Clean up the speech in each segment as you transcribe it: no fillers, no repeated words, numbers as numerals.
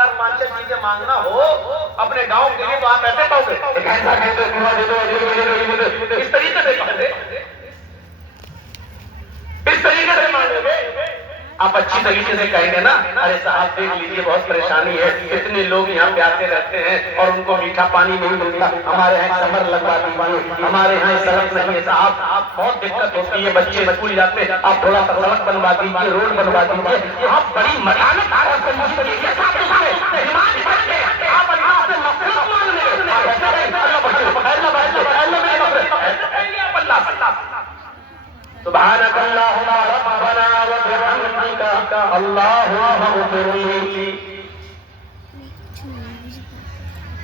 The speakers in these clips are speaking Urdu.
4 5 6 چیزیں مانگنا ہو اپنے گاؤں کے لیے تو آپ ایسے کہو گے اس طریقے سے کہو گے، اس طریقے سے مانگو گے؟ آپ اچھی طریقے سے کہیں گے نا، ارے صاحب دیکھ لیجیے بہت پریشانی ہے، اتنے لوگ یہاں پہ آتے رہتے ہیں اور ان کو میٹھا پانی نہیں ملتا، ہمارے یہاں سمر لگوا دیجیے، ہمارے یہاں سڑک نہیں ہے صاحب، بہت دقت ہوتی ہے، بچے اسکول جاتے ہیں، آپ تھوڑا سا سڑک بنوا دیجیے، روڈ بنوا دیجیے۔ آپ بڑی مدانت آپ اللہ سے سبحانک اللہم ربنا وبحمدک اللہم اغفر لی۔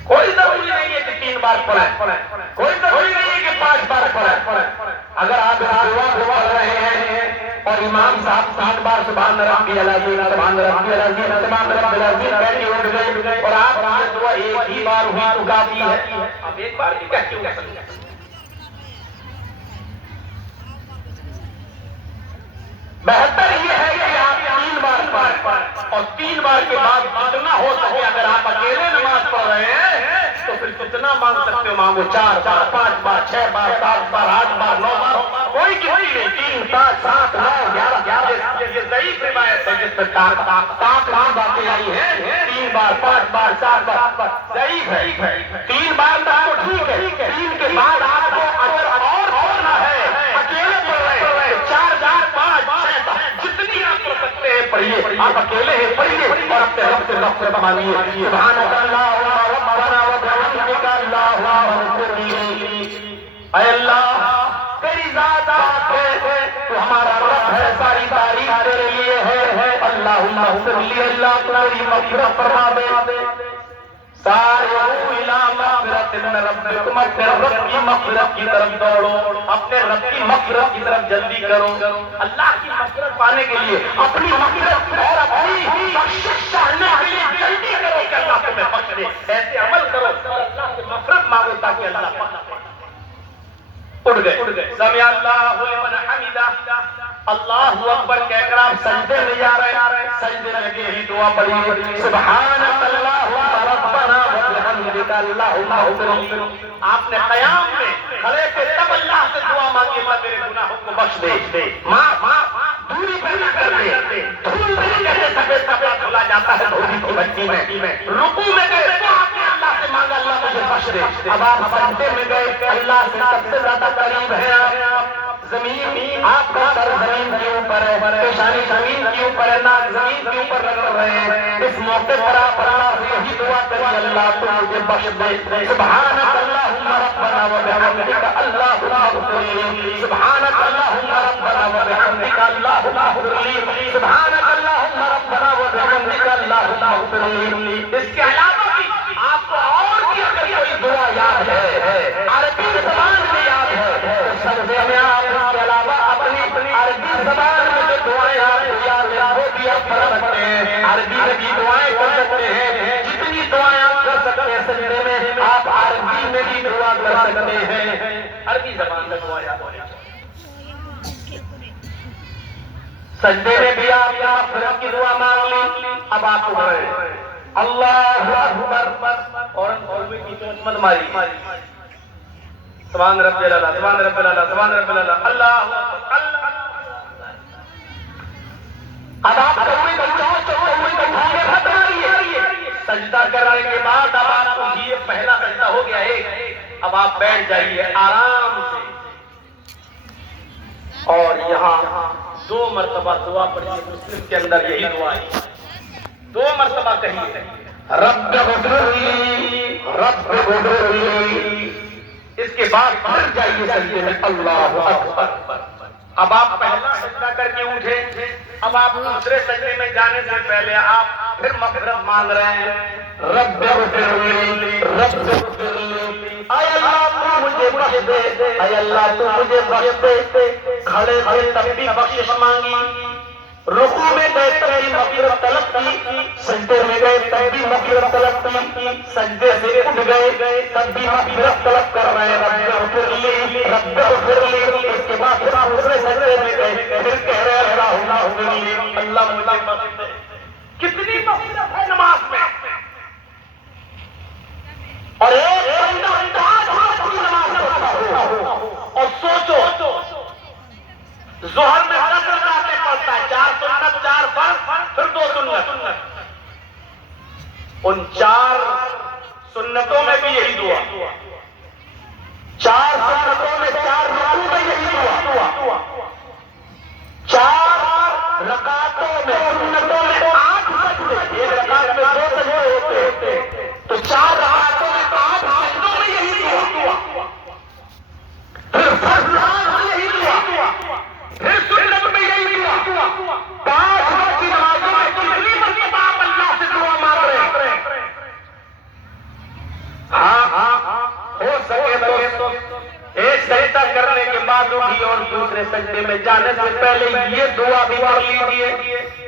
کوئی ضروری نہیں ہے کہ 3 بار پڑھیں، کوئی ضروری نہیں ہے کہ 5 بار پڑھیں۔ اگر آپ دعا پڑھ رہے ہیں اور امام صاحب 3 بار سبحان ربی العظیم سبحان ربی العظیم سبحان ربی العظیم کہہ کے اٹھ گئے اور آپ یہ دعا ایک ہی بار ہوئی تو کافی ہے، اب ایک بار بھی کہہ کیوں سکتے ہیں؟ بہتر یہ ہے کہ آپ 3 بار پڑھیں اور 3 بار کے بعد جتنا ہو سکے، اگر آپ اکیلے نماز پڑھ رہے ہیں تو پھر کتنا مانگ سکتے ہو مانگو، 4 بار 5 بار 6 بار 7 بار 8 بار 9 بار، کوئی کسی نہیں، 3 5 7 9 11 یہ ضعیف روایت ہے جس میں تاک باتیں آئی ہیں، 3 بار 5 بار 7 بار ضعیف ہے۔ 3 بار تو ٹھیک ہے، 3 کے بعد آپ کو اگر اور پڑھنا ہے اکیلے پڑھ رہے ہیں 4 4 5 6 جتنی آپ پڑھ سکتے ہیں پڑھیے، آپ اکیلے ہیں پڑھیے اور اپنے رب سے مغفرت مانگیے۔ سبحانک اللہم ربنا وبحمدک اللہم اغفر لی۔ اے اللہ تیری ذات ہے، تو ہمارا رب ہے، ساری تعریف تیرے لیے ہے، اللہم اغفر لی، اللہ تیری مغفرت فرما دے۔ سارے اِلیٰ مغفرۃ من ربکم، اپنے رب کی مغفرت کی طرف دوڑو، اپنے رب کی مغفرت کی طرف جلدی کرو۔ اللہ کی مغفرت پانے کے لیے اپنی مغفرت اور اپنی بخشش چاہنے کے لیے جلدی کرو کہ اللہ تمہیں بخش دے، ایسے عمل کرو اور اللہ سے مغفرت مانگو تاکہ اللہ بخش دے۔ اٹھ گئے، سمع اللہ لمن حمدہ، اللہ اکبر کہہ کر آپ سجدے میں جا رہے ہیں، سجدے لگے ہی دعا پڑھی، سبحانک اللہم ربنا وبحمدک اللہم اغفر لی۔ آپ نے قیام میں کھڑے تھے تب اللہ سے دعا مانگی، اللہ میرے گناہوں کو بخش دے، دوری پیدا کر دے، دھول نہیں جیسے سفید کپڑا دھلا جاتا ہے دھوبی کی بچی میں، رکوع میں گئے تو آپ نے اللہ سے مانگا اللہ مجھے بخش دے۔ اب آپ سجدے میں گئے، اللہ سے سب سے زیادہ قریب ہے آپ، زمین آپ کا سر زمین کے اوپر ہے، پیشانی زمین کے اوپر ہے، ناک زمین کے اوپر رکھ رہے ہیں، اس موقع پر آپ اللہ سے یہی دعا کریے اللہ تو مجھے بخش دے۔ سبحانک اللہم ربنا وبحمدک اللہم اغفر لی، سبحانک اللہم ربنا وبحمدک اللہم اغفر لی، سبحانک اللہم ربنا وبحمدک اللہم اغفر لی۔ اس کے علاوہ بھی آپ کو اور بھی اگر کوئی دعا یاد ہے، عربی زبان میں یاد ہے تو سجدے میں آپ اس کے علاوہ اپنی عربی زبان میں جو دعائیں آپ کو یاد ہیں وہ بھی آپ پڑھ سکتے ہیں، عربی میں بھی دعائیں پڑھ سکتے ہیں، جتنی دعائیں آپ کر سکتے ہیں سجدے میں آپ عربی میں بھی دعا کر سکتے ہیں، عربی زبان میں دعا یاد ہونے چاہیے۔ سجدے میں بھی آپ یہاں مغفرت کی دعا مانگ لی، اب آپ اٹھ رہے ہیں، اللہ اکبر اور کی چونچ مت ماری، سبحان ربی العلیٰ سبحان ربی العلیٰ سبحان ربی العلیٰ اللہ اللہ۔ اب آپ سجدہ کرنے کے بعد اب آپ کو یہ پہلا سجدہ ہو گیا ایک، اب آپ بیٹھ جائیے آرام سے اور یہاں 2 مرتبہ دعا پڑھیے، مسلم کے اندر یہی دعا ہے، 2 مرتبہ کہیے رب اغفر لی رب اغفر لی، اس کے بعد پھر جائیے سجدے میں اللہ اکبر۔ اب آپ پہلا سجدہ کر کے اٹھے، اب آپ دوسرے سجدے میں جانے سے پہلے آپ پھر مغفرت مانگ رہے ہیں، رب اغفر لی رب اغفر لی، اے اللہ تو مجھے بخش دے، اے اللہ تو مجھے بخش دے۔ کھڑے تھے تب بھی بخشش مانگی، رکوع میں گئے تب بھی مغفرت طلب کی، سجدے میں گئے تب بھی مغفرت طلب کی، سجدے سے اٹھ گئے تب بھی مغفرت طلب کر رہے ہیں رب اغفر لی رب اغفر لی۔ اس کے بعد پھر دوسرے سجدے میں گئے پھر کہہ رہے ہیں اللہ اغفر لی، اللہ مجھے بخش دے۔ کتنی مغفرت ہے نماز میں، ان 4 سنتوں میں بھی یہی دعا، 4 سنتوں میں 4 رکوع میں یہی دعا، 4 رکعتوں میں سنتوں میں 8 سجدے، ایک رکعت میں 2 سجدے ہوتے، تو 4 رکعتوں میں 8 سجدوں میں یہی دعا، پھر فرض نماز میں یہی دعا، پھر سنت میں یہی دعا، 5 وقت کی نمازوں میں کتنی مرتبہ آپ اللہ سے دعا مانگ رہے ہیں؟ ہاں ہو سکے تو ایک سجدہ کرنے کے بعد اٹھی اور دوسرے سجدے میں جانے سے پہلے یہ دعا بھی پڑھ لیجیے،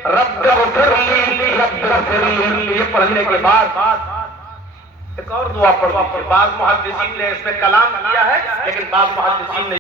رب اغفر لی رب اغفر لی، یہ پڑھنے کے بعد ایک اور دعا پڑھ لیجیے۔ بعض محدثین نے اس میں کلام کیا ہے، لیکن بعض محدثین نے